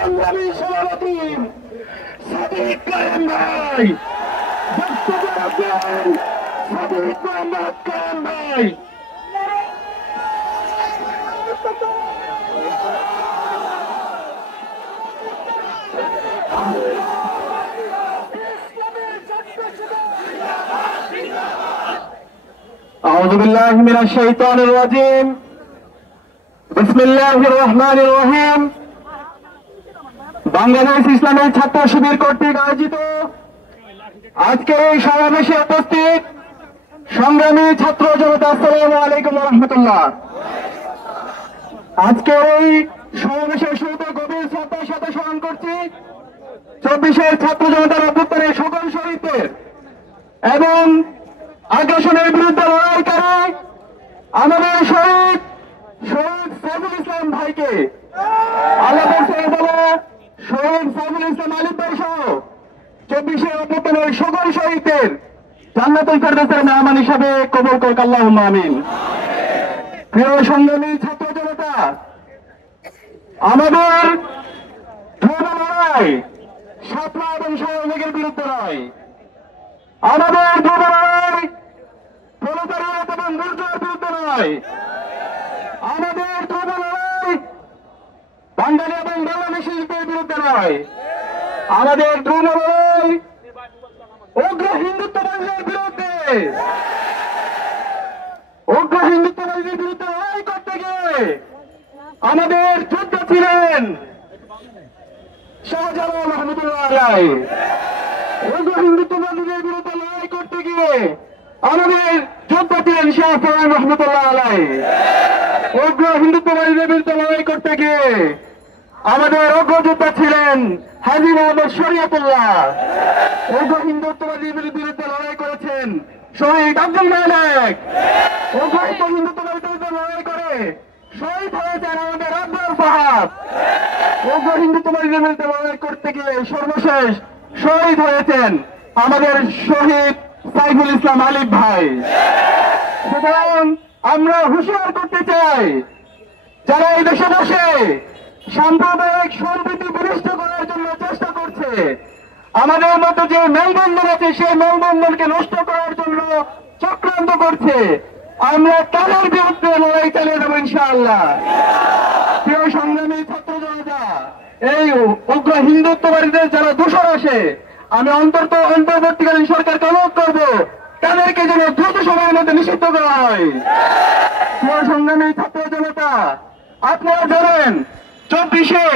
সংগ্রামী সভাপতি সাদিক কায়েম ভাই, বক্তব্য রাখবেন সাদিক মোহাম্মদ কায়েম ভাই। أعوذ بالله من الشيطان الرجيم بسم الله الرحمن الرحيم বাংলাদেশ ইসলামী ছাত্র শিবির কর্তৃক আয়োজিত আজকের এই সমাবেশে উপস্থিত সংগ্রামী ছাত্র জনতা, আসসালামু আলাইকুম ওয়া রাহমাতুল্লাহ। আজকের এই সমাবেশের শুরুতে গভীর শ্রদ্ধার সাথে স্মরণ করছি 24-এর ছাত্র জনতার অভ্যুত্থানে সকল শহীদদের এবং আগ্রাসনের বিরুদ্ধে লড়াইকারী আমাদের শহীদ সাইফুল ইসলাম ভাইকে আল্লাহ বলে শহীদ সাইফুল ইসলাম আলিফ ভাই সহ 24-এর অভ্যুত্থানের সকল শহীদদের জান্নাতুল ফেরদৌসের মেহমান হিসাবে কবুল করুক, আল্লাহুম্মা আমিন। প্রিয় সংগ্রামী ছাত্র জনতা, আমাদের ধ্রুব লড়াই শাপলা এবং সহযোগের বিরুদ্ধে নয়, আমাদের ধ্রুব লড়াই প্রলেতারিয়েত এবং দুর্যোগের বিরুদ্ধে নয়, আমাদের ধ্রুব লড়াই বাঙালি এবং বাংলাদেশিদের বিরুদ্ধে নয়, আমাদের ধ্রুব লড়াই উগ্র হিন্দুত্ববাদীদের বিরুদ্ধে। উগ্র হিন্দুত্ববাদীদের বিরুদ্ধে লড়াই করতে গিয়ে আমাদের যুদ্ধ ছিলেন শাহজালাল রহমতুল্লাহ আলাইহি। উগ্র হিন্দুত্ববাদীদের বিরুদ্ধে লড়াই করতে গিয়ে আমাদের যোদ্ধা ছিলেন শাহ ফরান রহমতুল্লাহ আলাইহি। উগ্র হিন্দুত্ববাদীদের বিরুদ্ধে লড়াই করতে গিয়ে আমাদের অগ্রযোদ্ধা ছিলেন হাজী মোহাম্মদ শরীয়তুল্লাহ। উগ্র হিন্দুত্ববাদীদের বিরুদ্ধে লড়াই করেছেন শহীদ আব্দুল মালেক। উগ্র হিন্দুত্ববাদীদের বিরুদ্ধে লড়াই করে শহীদ হয়েছেন আমাদের আব্দুল ফাহাদ। উগ্র হিন্দুত্ববাদীদের বিরুদ্ধে লড়াই করতে গিয়ে সর্বশেষ শহীদ হয়েছেন আমাদের শহীদ সাইফুল ইসলাম আলিফ ভাই। সুতরাং আমরা হুঁশিয়ার করতে চাই, যারা এই দেশে বসে সাম্প্রদায়িক সম্প্রীতি বিনষ্ট করার জন্য চেষ্টা করছে, আমাদের মধ্যে যে মেলবন্ধন আছে সেই মেলবন্ধনকে নষ্ট করার জন্য চক্রান্ত করছে, আমরা তাদের বিরুদ্ধে লড়াই চালিয়ে দেবো ইনশাআল্লাহ। প্রিয় সংগ্রামী ছাত্র জনতা, এই উগ্র হিন্দুত্ববাদীদের যারা দোষর আসে, আমি অন্তর্বর্তীকালীন সরকারকে অনুরোধ করবো তাদেরকে যেন দ্রুত সময়ের মধ্যে নিষিদ্ধ করা হয়। প্রিয় সংগ্রামী ছাত্র জনতা, আপনারা জানেন 24-এ